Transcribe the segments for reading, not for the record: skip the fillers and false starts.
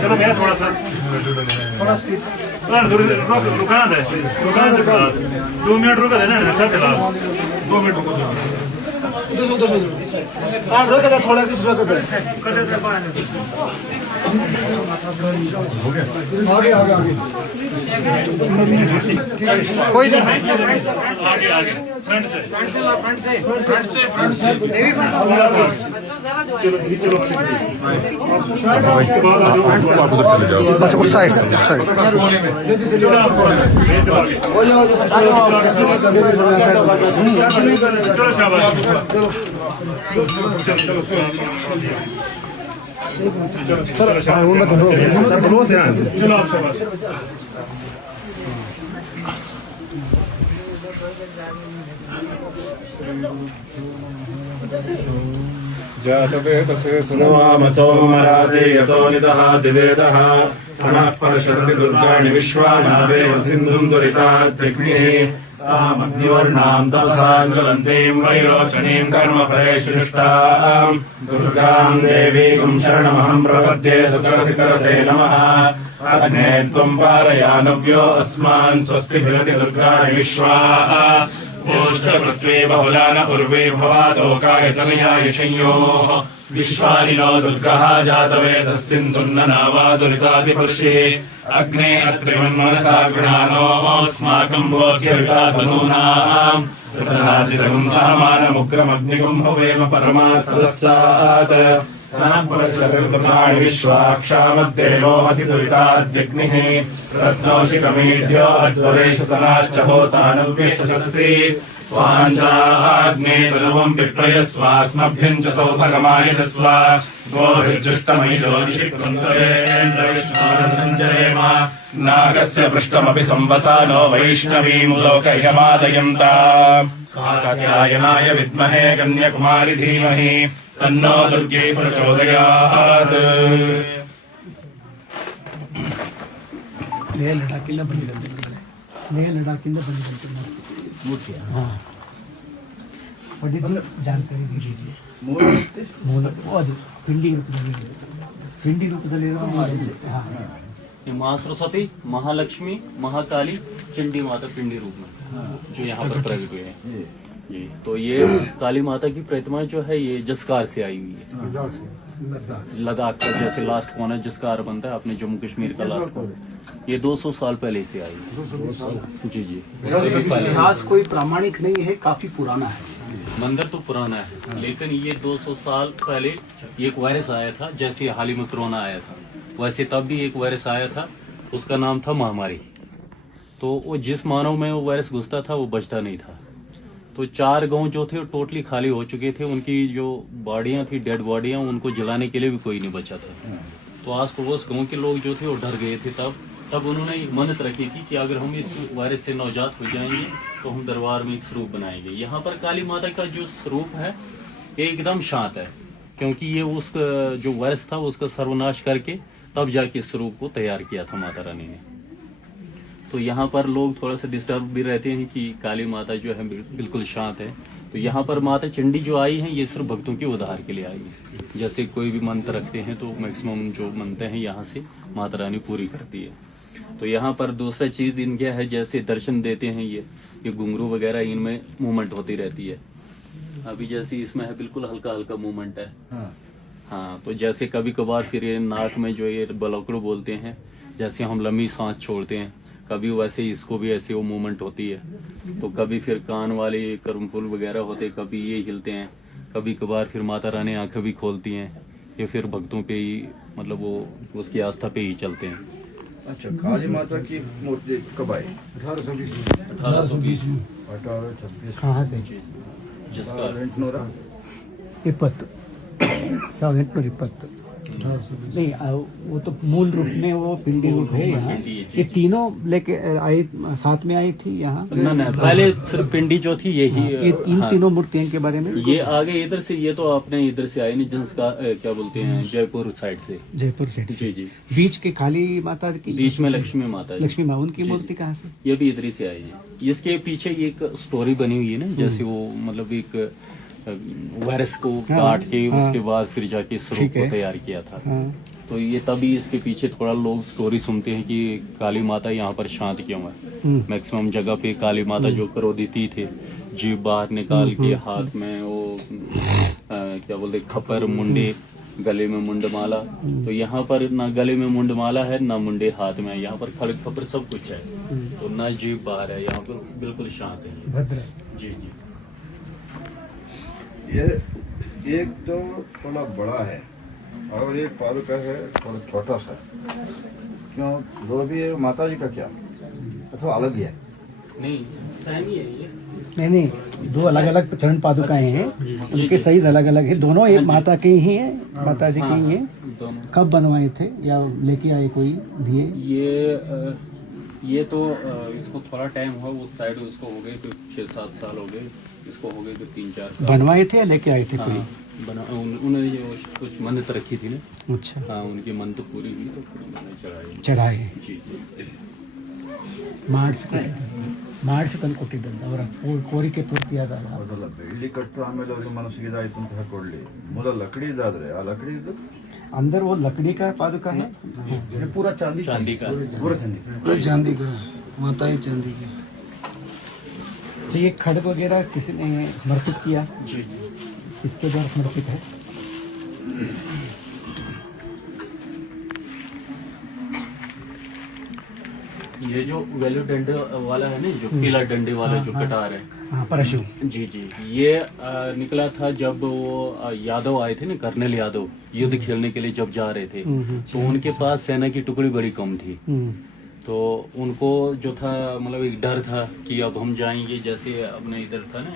चलो भैया थोड़ा सा रुका दे 2 मिनट रुका देना अच्छा फिलहाल 2 मिनट रुको थोड़ा किस रोक दे आगे आगे आगे कोई नहीं आगे आगे फ्रंट से चलो चलो अच्छा उस साइड से चलो शाबाश चलो चलो शाबाश जातवेदसे सुनवामसोमराजे यतो नितः दिवेदः सनः परशरति दुर्गाणि विश्वानावेव सिन्धुं दुरिताद्विग्निः तामग्निवर्णां तपसां ज्वलन्तीं वैरोचनीं कर्मफलेषु दुर्गां देवीं शरणमहं प्रपद्ये सुतरसितरसे नमः अग्ने त्वं पारयानव्यो अस्मान् स्वस्तिभिरति दुर्गाणि विश्वा ओष्ठपृथ्वी बहुलान उर्वे भवातोकाय तनयाय शंयोः विश्वानिनो दुर्गः जातवेदः सिन्धुर्ननावादुरितादिपर्षे अग्ने अत्रिमन्मनसा गृणानोऽस्माकं बोध्यवितातनूनां कृतराजितगुं सहमानमुग्रमग्निगुं हुवेम परमात् सदस्यात् सनः परशरति विश्वाक्षामद्देवोऽतिदुरिताद्यग्निः रत्नौषिकमेढ्यो अध्वरेषु सनाश्च होतानव्यश्च सदसि स्वाञ्चाग्ने तनुवं विप्रयस्वास्मभ्यं च सौभगमायजस्व गोभिर्जुष्टमयि ज्योतिषिकृन्तवेन्द्रविष्णोरसञ्चरेम नागस्य पृष्ठमपि संवसानो वैष्णवीं लोकह्यमादयन्ता कात्यायनाय विद्महे कन्याकुमारी धीमहि तन्नो दुर्गे प्रचोदयात् लेह लडाखिंದ ಬಂದಿರಂತೆ ಮೂರ್ತಿ हाँ पंडित जी जानकारी दीजिए ಮೂಲ ಅದು ಪಿಂಡಿ ರೂಪದಲ್ಲಿ ये महासरस्वती महालक्ष्मी महाकाली चंडी माता पिंडी रूप में जो यहाँ पर प्रकट हुए हैं जी। तो ये काली माता की प्रतिमाएं जो है ये जसकार से आई हुई है, लद्दाख का जैसे लास्ट कौन है जसकार बनता है अपने जम्मू कश्मीर का लास्ट कौन, ये 200 साल पहले से आई है। जी जी इतिहास कोई प्रामाणिक नहीं है, काफी पुराना है। मंदिर तो पुराना है लेकिन ये 200 साल पहले एक वायरस आया था, जैसे हाल ही में कोरोना आया था वैसे तब भी एक वायरस आया था, उसका नाम था महामारी। तो वो जिस मानव में वो वायरस घुसता था वो बचता नहीं था। तो 4 गांव जो थे वो टोटली खाली हो चुके थे, उनकी जो बॉडियां थी डेड बॉडियां उनको जलाने के लिए भी कोई नहीं बचा था। तो आस पड़ोस गांव के लोग जो थे वो डर गए थे। तब उन्होंने एक मन्नत रखी थी कि अगर हम इस वायरस से नवजात हो जाएंगे तो हम दरबार में एक स्वरूप बनाएंगे। यहाँ पर काली माता का जो स्वरूप है ये एकदम शांत है, क्योंकि ये उस जो वायरस था उसका सर्वनाश करके तब जाके स्वरूप को तैयार किया था माता रानी ने। तो यहाँ पर लोग थोड़ा सा डिस्टर्ब भी रहते हैं कि काली माता जो है बिल्कुल शांत है। तो यहाँ पर माता चंडी जो आई है ये सिर्फ भक्तों के उद्धार के लिए आई है। जैसे कोई भी मंत्र रखते हैं तो मैक्सिमम जो मनते हैं यहाँ से माता रानी पूरी करती है। तो यहाँ पर दूसरा चीज इनके है, जैसे दर्शन देते हैं ये घुंघरू वगैरह इनमें मूवमेंट होती रहती है। अभी जैसे इसमें है बिल्कुल हल्का हल्का मूवमेंट है। हाँ तो जैसे कभी कभार फिर ये नाक में जो ये बलौकड़ू बोलते हैं, जैसे हम लंबी सांस छोड़ते हैं कभी वैसे इसको भी ऐसे वो मूवमेंट होती है। तो कभी फिर कान वाले कर्मफूल वगैरह होते, कभी ये हिलते हैं, कभी कभार फिर माता रानी आंखें भी खोलती हैं। ये फिर भक्तों पे ही मतलब वो उसकी आस्था पे ही चलते हैं। अच्छा, काली माता की मूर्ति कब आई? 1820 कहाँ से? जसकार 1820 नहीं, वो तो मूल रूप में वो पिंडी रूप है यहाँ। ये तीनों लेके आई, साथ में आई थी यहाँ। ना पहले सिर्फ पिंडी जो थी यही। ये तीनों मूर्तियों के बारे में ये आगे इधर से, ये तो आपने इधर से आए नहीं, जिसका क्या बोलते हैं जयपुर साइड से। जयपुर साइड से जी। बीच के काली माता की, बीच में लक्ष्मी माता। लक्ष्मी माँ, उनकी मूर्ति कहाँ से? ये भी इधर ही से आई है। इसके पीछे एक स्टोरी बनी हुई है ना, जैसे वो मतलब एक वायरस को हाँ, काट के हाँ। उसके बाद फिर जाके स्वरूप ठीक को है। तैयार किया था। हाँ तो ये तभी इसके पीछे थोड़ा लोग स्टोरी सुनते हैं कि काली माता यहाँ पर शांत क्यों है। मैक्सिमम जगह पे काली माता जो क्रोधित थे, जीभ बाहर निकाल के हाथ में वो क्या बोलते खपर मुंडे, गले में मुंडमाला। तो यहाँ पर ना गले में मुंडमाला है ना मुंडे हाथ में है, यहाँ पर खड़ खपर सब कुछ है। तो ना जीभ बाहर है, यहाँ पर बिल्कुल शांत है। भद्र जी जी। ये एक तो थोड़ा बड़ा है और एक पादुका है थोड़ा छोटा सा। क्यों दो भी है माता जी का क्या अथवा अलग ही है? नहीं सेम ही है ये। नहीं दो अलग अलग चरण पादुकाएं हैं, उनके साइज अलग अलग है। दोनों एक माता के ही हैं, माता जी की ही हैं। दोनों कब बनवाए थे या लेके आए कोई दिए? ये तो इसको थोड़ा टाइम हुआ, उस साइड इसको हो गए तो 6-7 साल हो गए, इसको हो गए तो 3-4 साल। बनवाए थे या लेके आए थे कोई? उन्होंने ये कुछ मन्नत रखी थी ना। अच्छा हाँ, उनकी मन्नत पूरी हुई तो फिर उन्होंने चढ़ाई। चढ़ाए जी जी। ಮಾಡಿಸಿ ತಂದು ಕೊಟ್ಟಿದ್ದಂತ ಅವರ ಕೋರಿಕೆ ಪೂರ್ತಿಯಾದಾಗ. ಅದಲ್ಲ ಬೆಳ್ಳಿ ಕಟ್ಟು ಆಮೇಲೆ ಅವ್ರಿಗೆ ಮನಸ್ಸಿಗೆ ಇದಾಯ್ತು ಅಂತ ಹಾಕೊಳ್ಳಿ, ಮೂಲ ಲಕಡಿ ಇದಾದ್ರೆ ಆ ಲಕಡಿ ಇದು अंदर वो लकड़ी का पादुका है, ये पूरा चांदी चांदी का पूरा चांदी पूरा चांदी का, माता ही चांदी की। तो ये खड्ग वगैरह किसी ने समर्पित किया? जी जी। किसके द्वारा समर्पित है? ये जो वैल्यू डंडे वाला है ना, जो पीला डंडे वाला जो कटार है, हाँ परशु। जी जी। ये निकला था जब वो यादव आए थे ना, कर्नल यादव युद्ध खेलने के लिए जब जा रहे थे, तो उनके पास सेना की टुकड़ी बड़ी कम थी। तो उनको जो था मतलब एक डर था कि अब हम जाएंगे, जैसे अपने इधर था ना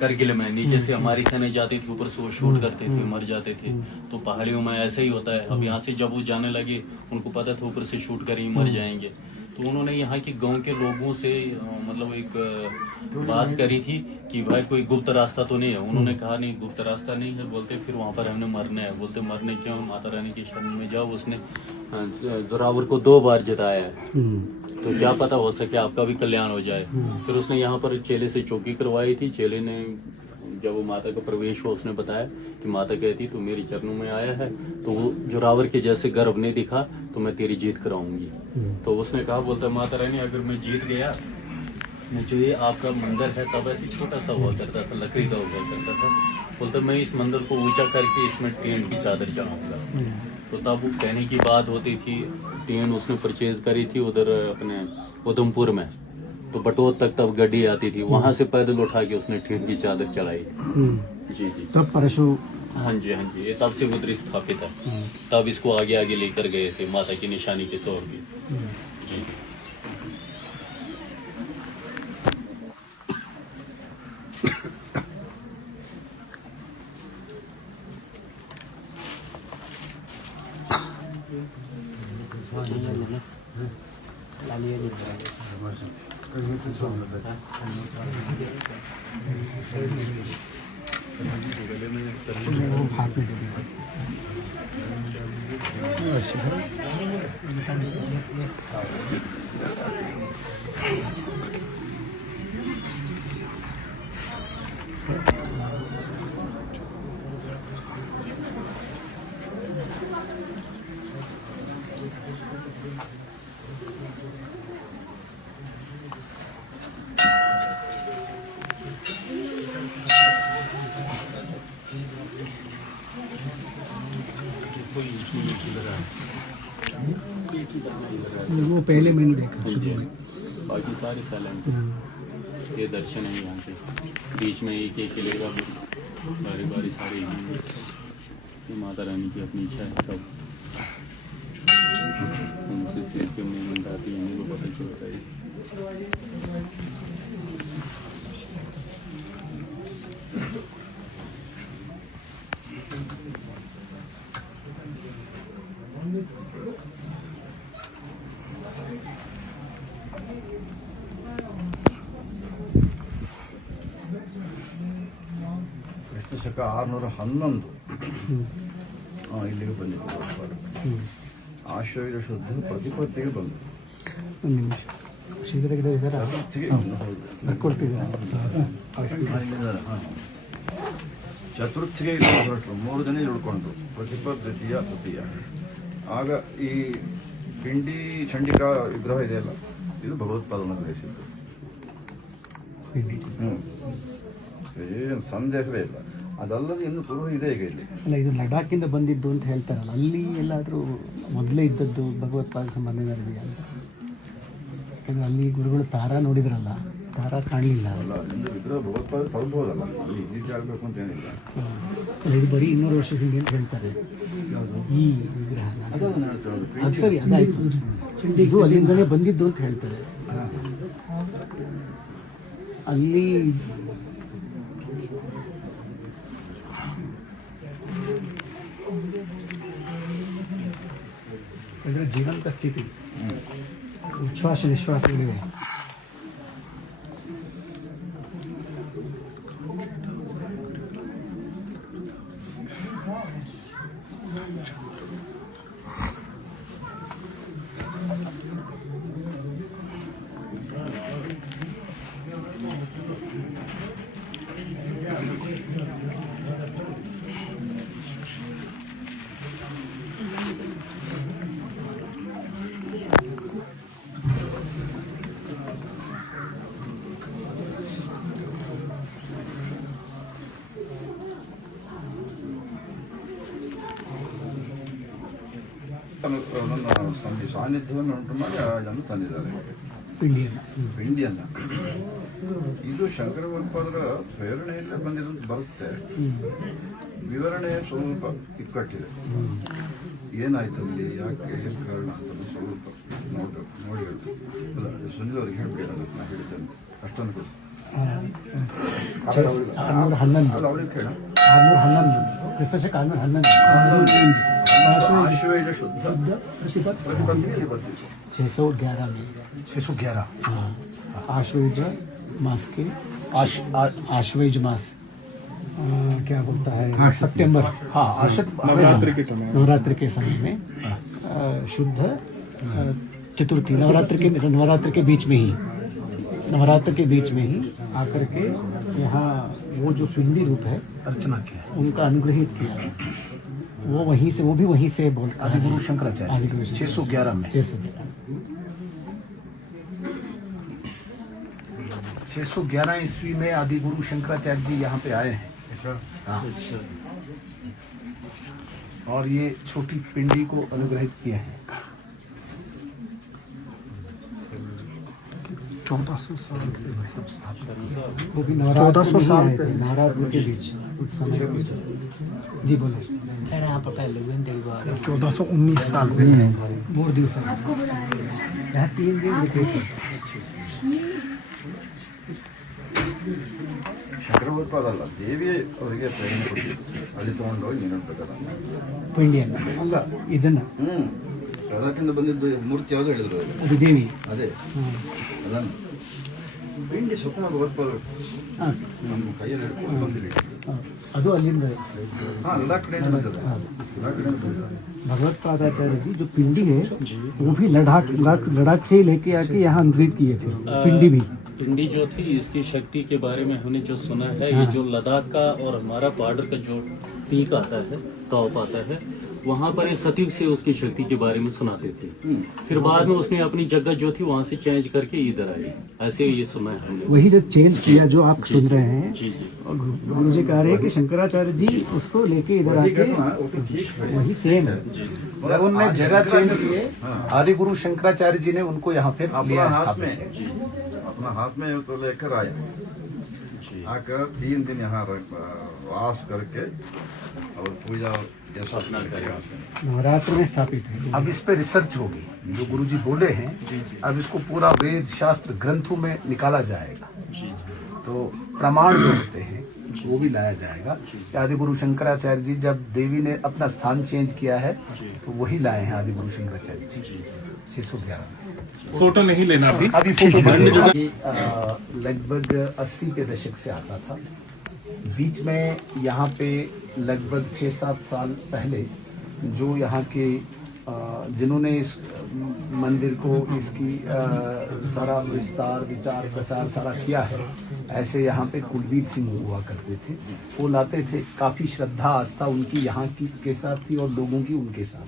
करगिल में, नीचे से हमारी सेना जाती थी, ऊपर से वो शूट करते थे, मर जाते थे। तो पहाड़ियों में ऐसा ही होता है। अब यहाँ से जब वो जाने लगे, उनको पता था ऊपर से शूट करेंगे, मर जाएंगे। तो उन्होंने यहाँ के गांव के लोगों से मतलब एक बात करी थी कि भाई कोई गुप्त रास्ता तो नहीं है। उन्होंने कहा नहीं गुप्त रास्ता नहीं है। बोलते फिर वहाँ पर हमने मरना है। बोलते मरने क्यों, माता रानी के शरण में जाओ। उसने जोरावर को 2 बार जिताया है, तो क्या पता हो सके आपका भी कल्याण हो जाए। फिर उसने यहाँ पर चेले से चौकी करवाई थी। चेले ने जब वो माता का प्रवेश हुआ, उसने बताया कि माता कहती तू मेरी चरणों में आया है, तो वो जोरावर के जैसे गर्भ नहीं दिखा तो मैं तेरी जीत कराऊंगी। तो उसने कहा, बोलता माता रानी अगर मैं जीत गया, जो ये आपका मंदिर है तब ऐसे छोटा सा हुआ करता था, लकड़ी का हुआ करता था। बोलता मैं इस मंदिर को ऊंचा करके इसमें टेंट की चादर चढ़ाऊंगा। तो तब वो कहने की बात होती थी, टेंट उसने परचेज करी थी उधर अपने उधमपुर में। तो बटोत तक तब गड्डी आती थी, वहां से पैदल उठा के उसने टेंट की चादर चढ़ाई। जी जी। तब परशु। हाँ जी हाँ जी। ये तब से उधर स्थापित है। तब इसको आगे आगे लेकर गए थे माता की निशानी के तौर पे। जी। वो हाथ में दे दिया। वो पहले मैंने देखा शुरू में। बाकी सारे साइलेंट ये दर्शन है यहाँ पे। बीच में एक एक किले का बारी बारी सारे हैं। ये माता रानी की अपनी इच्छा है, तब उनसे सिर के मूवमेंट आती है, इन्हीं को पता चलता है। ಶಕ 611 ಇಲ್ಲಿಗೆ ಬಂದಿತ್ತು. ಆಶ್ವಯುಜ ಶುದ್ಧ ಪ್ರತಿಪತ್ತಿಗೆ ಬಂದು ಒಂದು ನಿಮಿಷ ಶ್ರೀಧರ ಬರ್ಕೊಳ್ತಿದ್ದೆ. ಚತುರ್ಥಿಗೆ ಹೊರಟರು 3 ದಿನ ಉಳ್ಕೊಂಡ್ರು, ಪ್ರತಿಪದ ದ್ವಿತೀಯ ತೃತೀಯ. ಆಗ ಈ ಪಿಂಡಿ ಚಂಡಿಕಾ ವಿಗ್ರಹ ಇದೆಯಲ್ಲ, ಇದು ಭಗವತ್ಪಾದನ ಗ್ರಹಿಸಿದ್ದು. ಏನು ಸಂದೇಹವೇ ಇಲ್ಲ. ಅದಲ್ಲದೆ ಇನ್ನು ಪೂರ್ವ ಇದೆ ಈಗ ಇಲ್ಲಿ. ಅಲ್ಲ, ಇದು ಲಡಾಖಿಂದ ಬಂದಿದ್ದು ಅಂತ ಹೇಳ್ತಾರಲ್ಲ, ಅಲ್ಲಿ ಎಲ್ಲಾದರೂ ಮೊದಲೇ ಇದ್ದದ್ದು ಭಗವತ್ಪಾದ ಸಂಬಂಧವಿದೆಯಾ ಅಂತ? ಯಾಕಂದರೆ ಅಲ್ಲಿ ಗುರುಗಳು ತಾರಾ ನೋಡಿದ್ರಲ್ಲ, ತಾರಾ ಕಾಣಲಿಲ್ಲ. ಅಲ್ಲ, ಇನ್ನು ವಿಗ್ರಹ ಭಗವತ್ಪಾದ ತಲುಪಬಹುದಲ್ಲ, ಅಲ್ಲಿ ಇದ್ದಿದ್ದು ಆಗಬೇಕು ಅಂತ ಏನಿಲ್ಲ. ಇದು ಬರೀ 200 ವರ್ಷದ ಹಿಂದೆ ಅಂತ ಹೇಳ್ತಾರೆ ಈ ವಿಗ್ರಹ. ಅದನ್ನು ಹೇಳ್ತಾರೆ. ಅದು ಸರಿ, ಅದಾಯಿತು. ಇದು ಅಲ್ಲಿಂದಲೇ ಬಂದಿದ್ದು ಅಂತ ಹೇಳ್ತಾರೆ. ಅಲ್ಲಿ ಅಂದರೆ ಜೀವಂತ ಸ್ಥಿತಿ, ಉಚ್ಛ್ವಾಸ ನಿಶ್ವಾಸಗಳಿವೆ. ನನ್ನ ಸಾನ್ನಿಧ್ಯವನ್ನು ಉಂಟು ಮಾಡಿ ಅದನ್ನು ತಂದಿದ್ದಾರೆ. ಪಿಂಡಿಯನ್ನು ಇದು ಶಂಕರ ಭಗವತ್ಪಾದರ ಪ್ರೇರಣೆಯಿಂದ ಬಂದಿದ್ದು ಬರುತ್ತೆ. ವಿವರಣೆ ಸ್ವಲ್ಪ ಇಕ್ಕಟ್ಟಿದೆ. ಏನಾಯ್ತು ಅಲ್ಲಿ, ಯಾಕೆ, ಏನು ಕಾರಣ ಅಂತ ಸ್ವಲ್ಪ ನೋಡಿ ಹೇಳ್ಬೇಕು. ಅಲ್ಲ, ಸುನಿಲ್ ಅವ್ರಿಗೆ ಹೇಳ್ಬಿಡಿ, ನಾನು ಹೇಳಿದ್ದೇನೆ ಅಷ್ಟೊಂದು ಕೊಡಿ. 611 ಅವ್ರಿಗೆ ಕೇಳ. 611 ಕ್ರಿಸ್ತಶಕ 611 ಆಶ್ವೇಜ ಶುದ್ಧ ಪ್ರತಿಪತ್ತಿಗೆ ಬರ್ತಿತ್ತು. 611 में 611 हाँ, आश्वेज मास के आश्वेज मास क्या बोलता है, सितंबर, हाँ, नवरात्रि के समय में शुद्ध चतुर्थी, नवरात्र के बीच में ही, नवरात्र के बीच में ही आकर के यहाँ वो जो पिंडी रूप है अर्चना किया, उनका अनुग्रहित किया. वो वहीं से, वो भी वहीं से बोलता है, आदिगुरु शंकराचार्य आदिगुरु 611 में 611 ईस्वी में आदिगुरु शंकराचार्य जी यहाँ पे आए हैं. हाँ. और ये छोटी पिंडी को अनुग्रहित किए हैं. 1400 साल तब स्थापना. वो भी नवरात्र 1400 साल में पहले. नवरात्र के बीच उस समय. जी बोलो. 1419 साल पहले. 3 ದಿವಸ यहाँ 3 दिन लिखे थे. ಶಂಕರ ಭಗವತ್ಪಾದ ಅಲ್ಲ, ದೇವಿ ಅವರಿಗೆ ಪ್ರೇರಣೆ ಕೊಟ್ಟಿದ್ದು. ಅಲ್ಲಿ ತೊಗೊಂಡೋಗಿ ನೀನು ಪ್ರಕಾರ ಪಿಂಡಿಯನ್ನು ಅಲ್ಲ, ಇದನ್ನ ಲಡಾಖಿಂದ ಬಂದಿದ್ದು ಮೂರ್ತಿ ಯಾವುದು ಹೇಳಿದ್ರು ಅವರು? ಅದು ದೇವಿ. ಅದೇ ಅದನ್ನು ಪಿಂಡಿ ಸ್ವತಃ ಭಗವತ್ಪಾದರು ಹಾಂ, ನಮ್ಮ ಕೈಯಲ್ಲಿ ಹಿಡ್ಕೊಂಡು ಬಂದಿಲ್ಲ. ಅದು ಅಲ್ಲಿಂದ हाँ, ಎಲ್ಲ ಕಡೆಯಿಂದ ಬಂದಿದೆ. ಎಲ್ಲ ಕಡೆಯಿಂದ ಬಂದಿದೆ. भगवत्पादाचार्य जी जो पिंडी है वो भी लद्दाख से ही लेके आके यहाँ अनुग्रहित किए थे. पिंडी भी पिंडी जो थी, इसकी शक्ति के बारे में हमने जो सुना है, ये जो लद्दाख का और हमारा बॉर्डर का जो पीक आता है, टॉप आता है, वहाँ पर ये सतयुग से उसकी शक्ति के बारे में सुनाते थे. फिर बाद में उसने अपनी जगह जो थी वहाँ से चेंज करके इधर आई, ऐसे ये सुना है हमने. वही जो चेंज किया जो आप सुन रहे हैं. जी जी. और गुरु जी कह रहे हैं कि शंकराचार्य जी उसको लेके इधर वही आके घटना, वो तो ठीक है। वही सेम है. जब उनने जगह चेंज किए, आदिगुरु शंकराचार्य जी ने उनको यहाँ पे अपना लिया हाथ स्थापित. में, अपना हाथ में तो लेकर आया. आकर 3 दिन यहाँ वास करके और पूजा जैसा नवरात्र में स्थापित है. अब इस पे रिसर्च होगी, जो गुरुजी बोले हैं. अब इसको पूरा वेद शास्त्र ग्रंथों में निकाला जाएगा. तो प्रमाण जो होते हैं वो भी लाया जाएगा. आदिगुरु शंकराचार्य जी जब देवी ने अपना स्थान चेंज किया है तो वही लाए हैं आदिगुरु शंकराचार्य जी 611 में. फोटो नहीं लेना अभी. अभी फोटो लगभग 80 के दशक से आता था. बीच में यहाँ पे लगभग 6-7 साल पहले जो यहाँ के जिन्होंने इस मंदिर को इसकी सारा विस्तार विचार प्रचार सारा किया है, ऐसे यहाँ पे कुलबीर सिंह हुआ करते थे। वो लाते थे, काफ़ी श्रद्धा आस्था उनकी यहाँ की के साथ थी और लोगों की उनके साथ।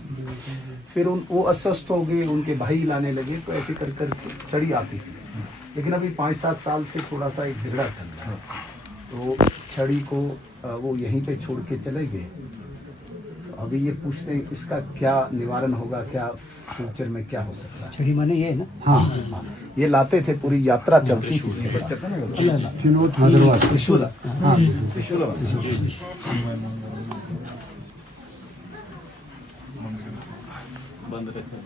फिर वो अस्वस्थ हो गए, उनके भाई लाने लगे, तो ऐसे कर कर छड़ी आती थी। लेकिन अभी 5-7 साल से थोड़ा सा एक झगड़ा चल रहा है, तो छड़ी को वो यहीं पे छोड़ के चले गए। अभी ये पूछते हैं इसका क्या निवारण होगा, क्या फ्यूचर में क्या हो सकता है। छड़ी माने ये है ना? हाँ, हाँ, ये लाते थे, पूरी यात्रा चलती थी इसके साथ। त्रिशूल, हाँ, बंद रखना।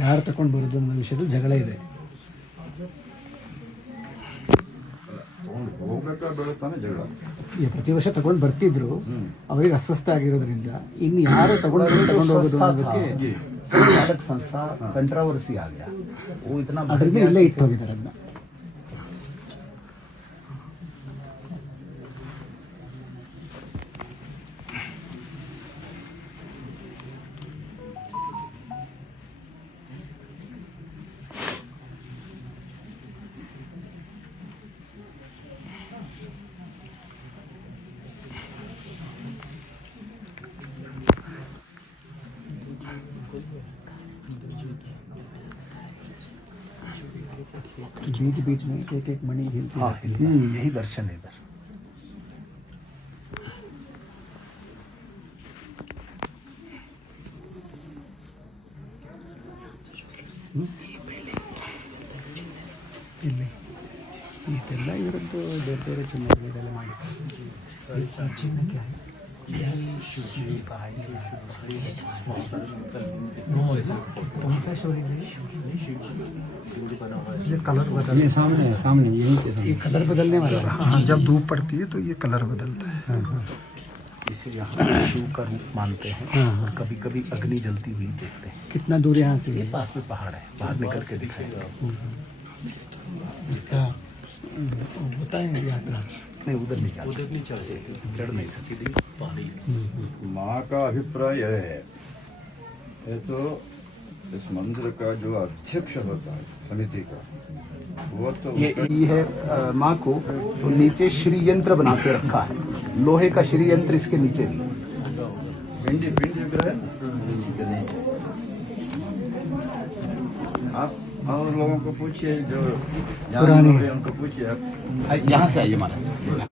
ಯಾರು ತಗೊಂಡು ಬರೋದು ಅನ್ನೋ ವಿಷಯದಲ್ಲಿ ಜಗಳ ಇದೆ. ಹೋಗ್ಬೇಕಾದ್ರೆ ಜಗಳ. ಈ ಪ್ರತಿ ವರ್ಷ ತಗೊಂಡು ಬರ್ತಿದ್ರು, ಅವರಿಗೆ ಅಸ್ವಸ್ಥ ಆಗಿರೋದ್ರಿಂದ ಇನ್ನು ಯಾರು ತಗೊಂಡು ಹೋಗೋದು ಅನ್ನೋದಕ್ಕೆ संचालक संस्था कंट्रोवर्सी आ गया, वो इतना ಅದರಿಂದ ಇಲ್ಲೇ ಇಟ್ಟು ಹೋಗಿದ್ದಾರೆ ಅದನ್ನ. बीच बीच में एक एक मणि हिलती हाँ, रहती है। यही दर्शन है इधर। ಇಲ್ಲಿ ಇದೆಲ್ಲ ಇವರದ್ದು ಬೇರೆ ಬೇರೆ ಚಿನ್ನಗಳೆಲ್ಲ ಮಾಡಿದ್ದಾರೆ. ಚಿನ್ನ क्या है? कौन सा शोरूम है? ये कलर बदलने सामने है, सामने यहीं पे ये कलर बदलने वाला है। हाँ, जब धूप पड़ती है तो ये कलर बदलता है। इसे यहाँ शिव का रूप मानते हैं और कभी कभी अग्नि जलती हुई देखते हैं। कितना दूर यहाँ से? ये पास में पहाड़ है, बाहर निकल के दिखाएगा। इसका होता है यात्रा? नहीं, उधर नहीं जाते, चढ़ नहीं सकते। माँ का अभिप्राय है, ये तो इस मंदिर का जो अध्यक्ष होता है समिति का, वो तो ये है माँ को तो नीचे श्री यंत्र बना के रखा है, लोहे का श्री यंत्र इसके नीचे भी। पिंडी विग्रह है। आप और लोगों को पूछिए, जो पुराने उनको पूछिए आप। यहाँ से आइए महाराज।